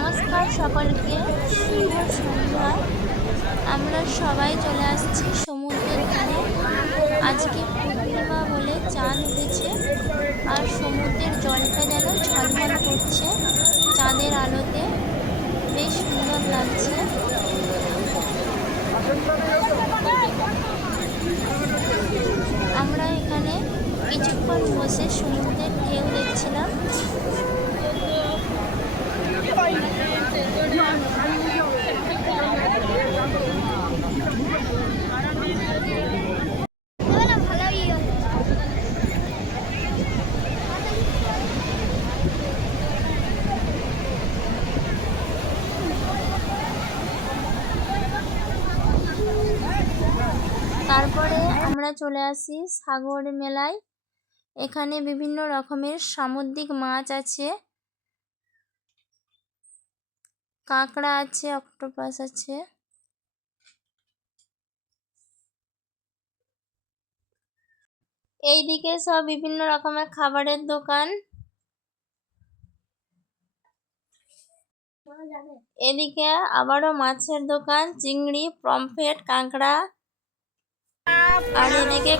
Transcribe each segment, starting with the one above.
নমস্কার সকলকে। শুভ সন্ধ্যা। আমরা সবাই চলে আসছি সমুদ্রের ধারে। আজকে পূর্ণিমা বলে চাঁদ উঠেছে আর সমুদ্রের জলটা যেন ঝলমল করছে চাঁদের আলোতে। বেশ সুন্দর লাগছে। আমরা এখানে কিছুক্ষণ বসে সমুদ্রের ঢেউ দেখছিলাম। তারপরে আমরা চলে আসি সাগর মেলায়। এখানে বিভিন্ন রকমের সামুদ্রিক মাছ আছে। কাঁকড়া আছে, অক্টোপাস আছে। এইদিকে সব বিভিন্ন রকমের খাবারের দোকান। এদিকে আবারও মাছের দোকান, চিংড়ি, পমফ্রেট, কাঁকড়া। আর এদিকে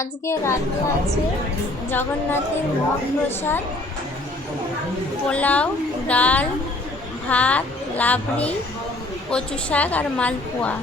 আজকে রাতে আছে জগন্নাথের মহাপ্রসাদ পোলাও ডাল ভাত লাবড়ি কচু শাক আর মালপোয়া।